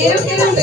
झूले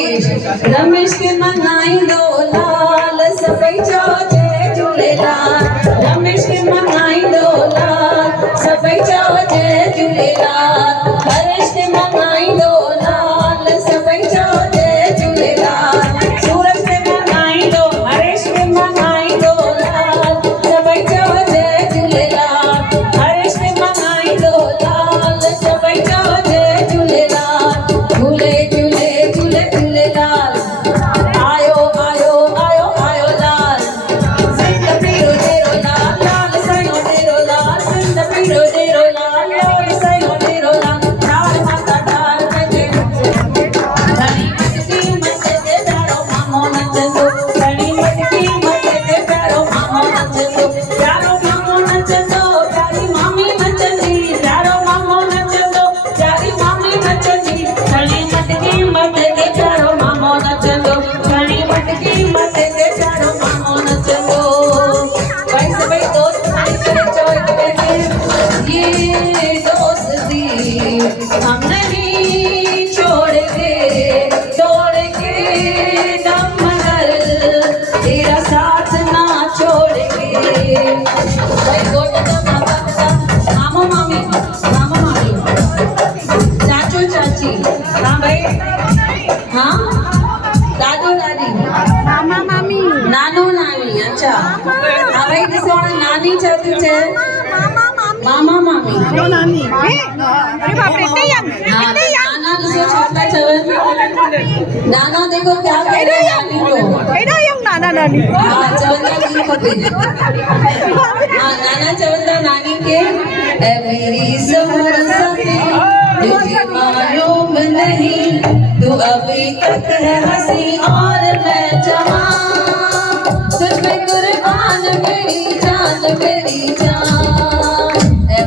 रमेश रमेश के मंगाई दो लाल सभई चओ जय झूलेलाल रमेश के मंगाई दो लाल सभई चओ जय झूलेलाल हरेश के मंगाई दो लाल सभई चओ जय झूलेलाल सूरज के मंगाई दो हरेश के मंगाई दो लाल सभई चओ जय झूलेलाल हरेश के मंगाई दो लाल सभई चओ जय झूलेलाल झूले झूले झूले झूलेलाल आयो आयो आयो आयो लाल सिंध पीरो तेरो लाल लाल सयो तेरो लाल सिंध पीरो तेरो लाल लाल सयो तेरो लाल लाल माता डाल बजे धनी मटकी मटे ते प्यारो मामो नचंदो धनी मटकी मटे ते प्यारो मामो नचंदो प्यारो मामो नचंदो प्यारी मामी नचंदी प्यारो मामो नचंदो प्यारी मामी नचंदी धनी मटकी मटे ते प्यारो मामो नचंदो धनी मटकी मटे ते प्यारो मामो नचंदो भाई सभी दोस्त मिलकर चोय के ये दोस्ती हम नहीं छोड़ेंगे तोड़ के दम मगर तेरा साथ ना छोड़ेंगे भाई गोटे का माता पिता मामो मामी चाचू चाची हाँ भाई हाँ दादू दादी मामा मामी नानो नानी अच्छा हाँ भाई ॾिसो हाणे नानी छा थी चए मामा मामी मामा मामी नो नानी अरे बाप रे इतने यंग हाँ इतने यंग नाना ॾिसो छा था चवनि नाना देखो क्या कह रहे हैं नानी को एडा यंग नाना नानी हाँ चवंदा की खपे हाँ नाना चवंदा नानी के ऐ मेरी ज़ोहर सफ़ी तुझे मालूम नहीं तू अभी तक है हंसी और मैं जवान तुझ पे कुर्बान मेरी जान ऐ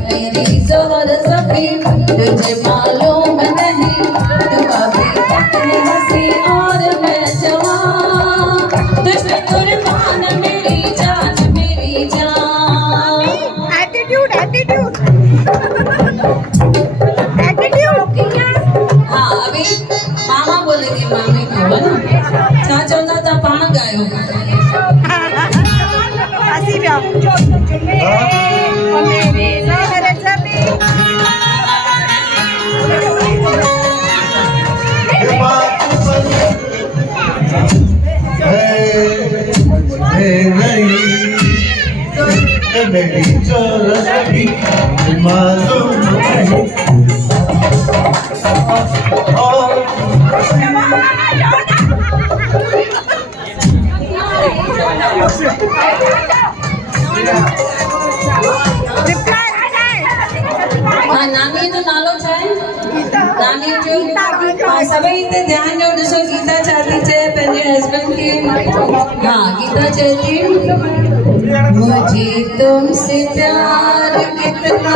मेरी ज़ोहर सफ़ी तुझे मालूम नहीं तू अभी तक है हंसी और मैं जवान तुझ पे कुर्बान मेरी जान एटीट्यूड एटीट्यूड एटीट्यूड हाँ अभी मामा बोलेंगे मामी को है ना छा चवंदा था पाण गायो हसी पिया मेरे ज़ोहर सभी मेरी ज़ोहर सभी मालूम नहीं हाँ नानी जो नालो छा आहे नानी जो हाँ सभई हिते ध्यान ॾियो ॾिसो गीता छा थी चए पंहिंजे हस्बैंड खे हाँ गीता चए थी मुझे तुमसे प्यार कितना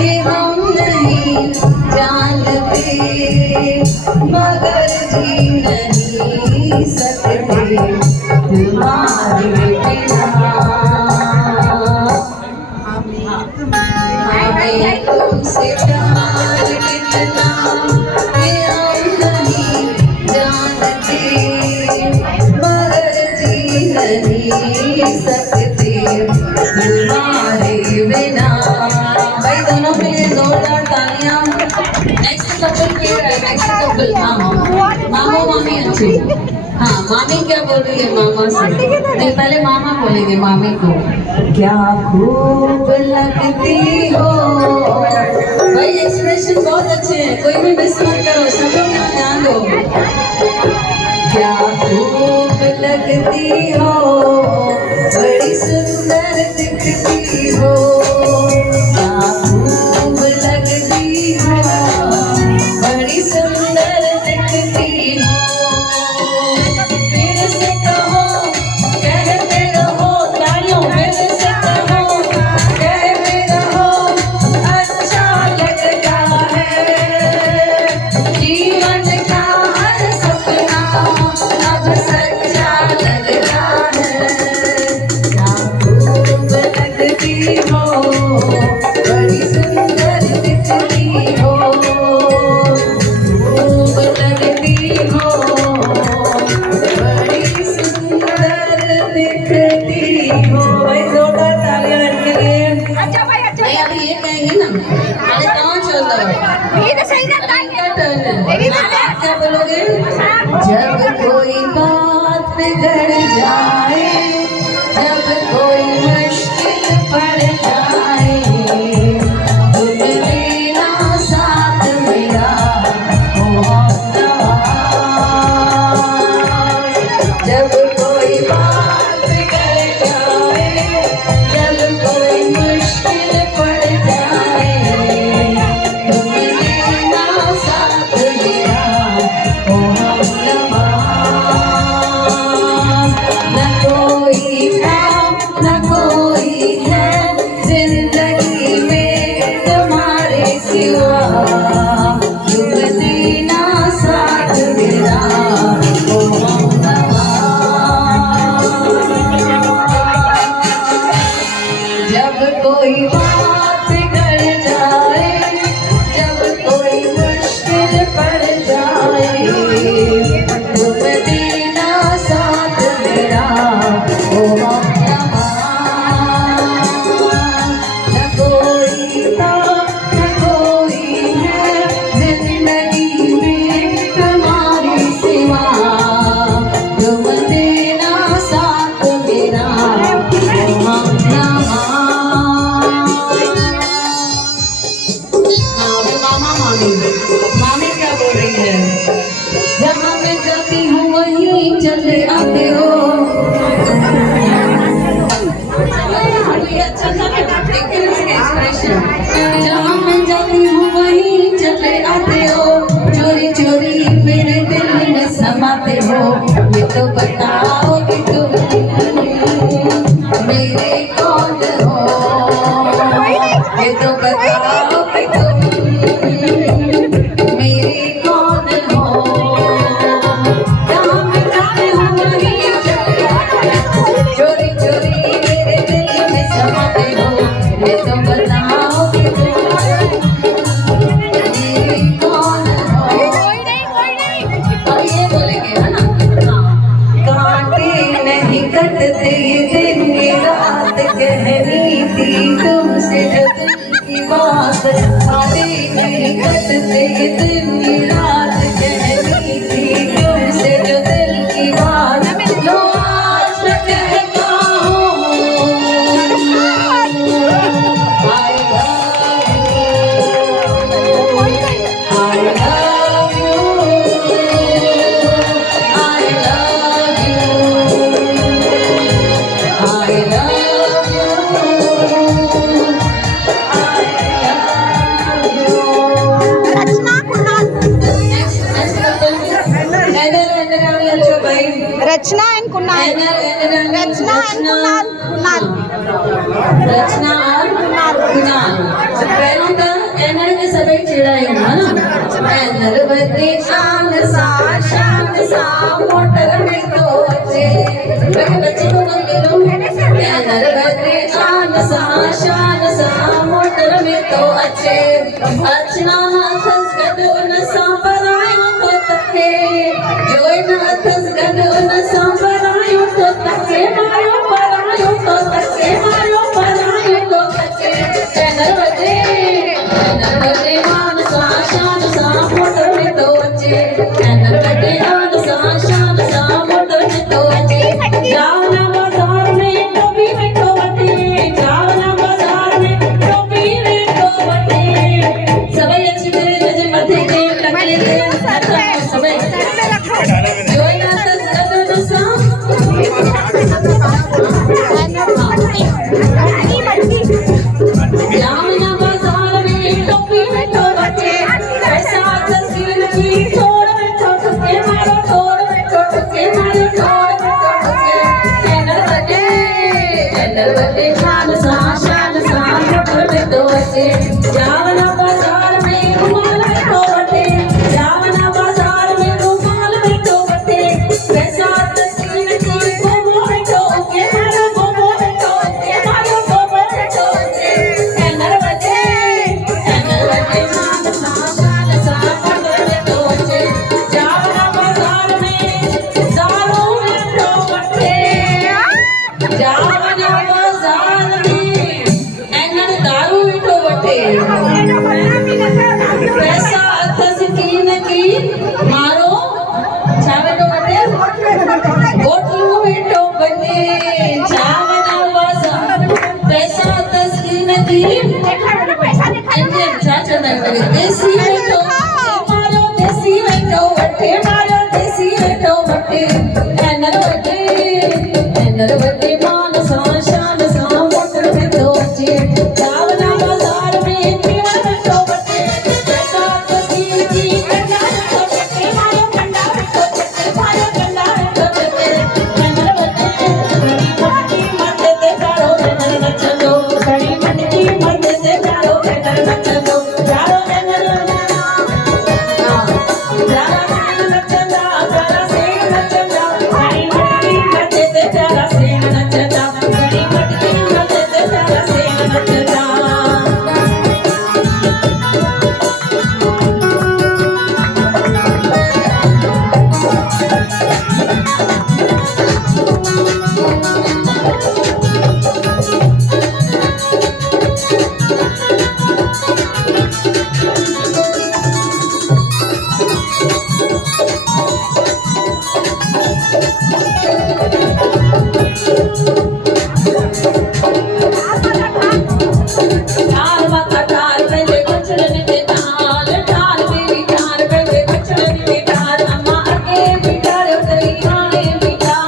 ये हम नहीं जानते मगर जी नहीं सकते तुम्हारे बिना हमें तुमसे प्यार कितना ये हम नहीं जानते मगर जी नहीं सकते तुम्हारे बिना भाई दोनों के लिए जोरदार तालियां नेक्स्ट कपल के नेक्स्ट कपल मामो मामी अच्छे हाँ मामी क्या बोल रही है मामा से नहीं पहले मामा बोलेंगे मामी को क्या खूब लगती हो भाई एक्सप्रेशन बहुत अच्छे हैं कोई भी मिस मत करो सब लोग यहाँ ध्यान दो क्या खूब लगती हो बड़ी सुंदर दिखती हो क्या खूब लगती हो बड़ी सुंदर दिखती हो फिर से कहो कहते रहो तालियों फिर से कहो कहते रहो अच्छा लगता है जीवन का हर सपना अब सच्चा लगता है क्या खूब लगती हो बड़ी सुंदर दिखती हो खूब लगती हो Very good. क्या बोलोगे? जब कोई बात बिगड़ जाए, जब कोई मुश्किल पड़ जाए, तुम देना साथ मेरा हो नवाज। जब कोई बात बिगड़ जाए, जब कोई मुश्किल पड़ जाए, तुम देना साथ मेरा हो नवाज। न कोई था न कोई है जिंदगी में तुम्हारे सिवा, तुम देना साथ मेरा हो नवाज। जब कोई बात बिगड़ जाए, जब कोई मुश्किल पड़ जाए, तुम देना साथ मेरा हो नवाज। न कोई था न कोई है जिंदगी में तुम्हारी सिवा, तुम देना साथ मेरा हो नवाज। मामा मामी मामी क्या बोल रही है? जहाँ मैं जाती हूँ वहीं चले आते हो। जहाँ मैं जाती हूँ वहीं चले आते हो, चोरी चोरी मेरे दिल में समाते हो। ये तो बताओ कि तुम मेरे कौन हो? ये तो बताओ कि तुम मेरे कौन हो? जहाँ मैं जाती हूँ वहीं चले आते हो, चोरी चोरी मेरे दिल में समाते हो। ये तो बताओ कि तुम मेरे कौन हो? अब ये बोलेंगे है ना? हाँ। कांटे नहीं कटते ये दिन रात गहरी थी तुमसे जो दिल की बात। कांटे नहीं कटते ये दिन रात गहरी थी तुमसे जो दिल की बात। लो आज मैं कहता हूँ I love you, I love you, I love you, I love you। Rachna Kunal Next couple, Anil and Anil also भाई। रचना एंड कुणाल रचना एंड कुणाल कुणाल रचना और कुणाल। पहले तो एनर के सभी चिड़ाई है ना? एनर बदे शान सा मोटर में तो अच्छे बच्चे को बोल लो। एनर बदे शान सा मोटर में तो अच्छे। अर्चना थस गडो न सांपरायो तो तके, जोई न थस गडो न सांपरायो तो तके, मायो परायो तो तके, मायो परायो तो तके। एनर बदे शान सा मोटर में तो अच्छे। एनर बदे शान सा मोटर में तो अच्छे। जाओ ना बाजार में टोपी में तो बटे, जाओ ना बाजार में टोपी में तो बटे। सबई अच्छी तरह मुझे मथे के टकले दे, सबई नचती देखा मेरे पैसा दिखा इनके चाचा ने मेरे देसी वेठो मारो देसी वेठो वटे मारो देसी वेठो वटे एनर वटे मान सा शान सा मोटर में तो जे चावना बाजार में पीवा वेठो वटे पैसा तो की कंडा वेठो वटे मारो कंडा वेठो वटे मारो कंडा वेठो वटे एनर वटे बड़ी मटकी मत दे चारो एनर नचंदो बड़ी मटकी मत दे चारो एनर नचंदो चारो एनर चारा सेन नचंदा बड़ी मटकी मत दे चारा सेन नचंदा बड़ी मटकी मत दे चारा सेन नचंदा ठार माता ठार पहले बचड़न के ठार ठार मेरी ठार पहले बचड़न के ठार अम्मा अगे बिठार उतरी आए बिठा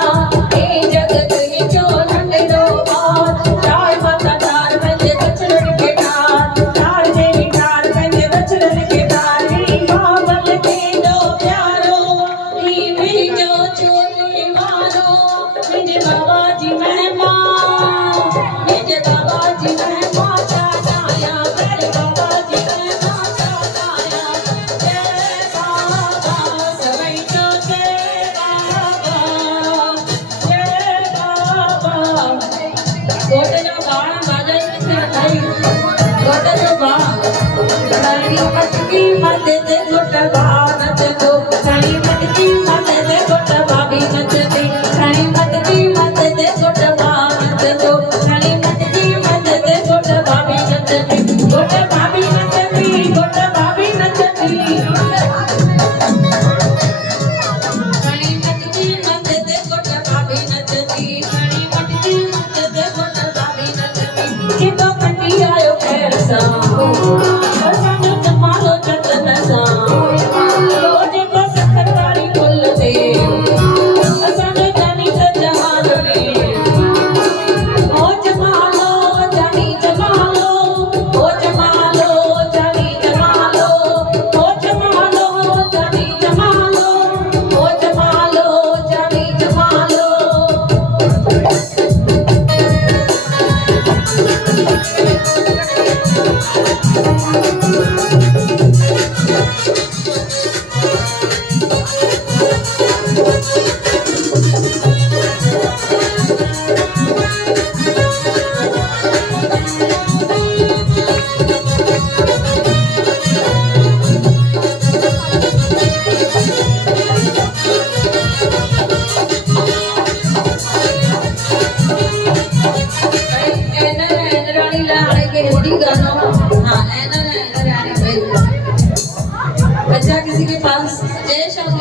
ए जगत में जो नंदो बात ठार माता ठार पहले बचड़न के ठार ठार मेरी ठार पहले बचड़न के ठार नी बाबल के दो प्यारो नी भी जो चोली मारो मुझे बाबा जी मेहमान मुझे बाबा जी मेहमान चाचाया मेरे बाबा जी मेहमान चाचाया जय बाबा सवई जो जय बाबा गोटनो बाण बाजा किथे भाई गोटनो बाण कणी मटकी मत दे गोट बाण नच दो कणी मटकी मत दे गोट बाबी नच दे कणी मटकी मत दे गोट बाण नच दो कणी मटकी मत दे गोट बाबी नच दे गोट बाबी नचती गोट बाबी नचती कणी मटकी मत दे गोट बाबी नचती कणी मटकी मत दे गोट बाबी नचती कि तो कंडी आयो खैर सा असांजो जमालो जतन सा रोजे को सखर वाली कुल दे असांजो जानी त जहान में ओ जमालो जानी जमालो ओ जमालो जानी जमालो ओ जमालो जानी जमालो ओ जमालो जानी जमालो अच्छा किसी के पास जय शाम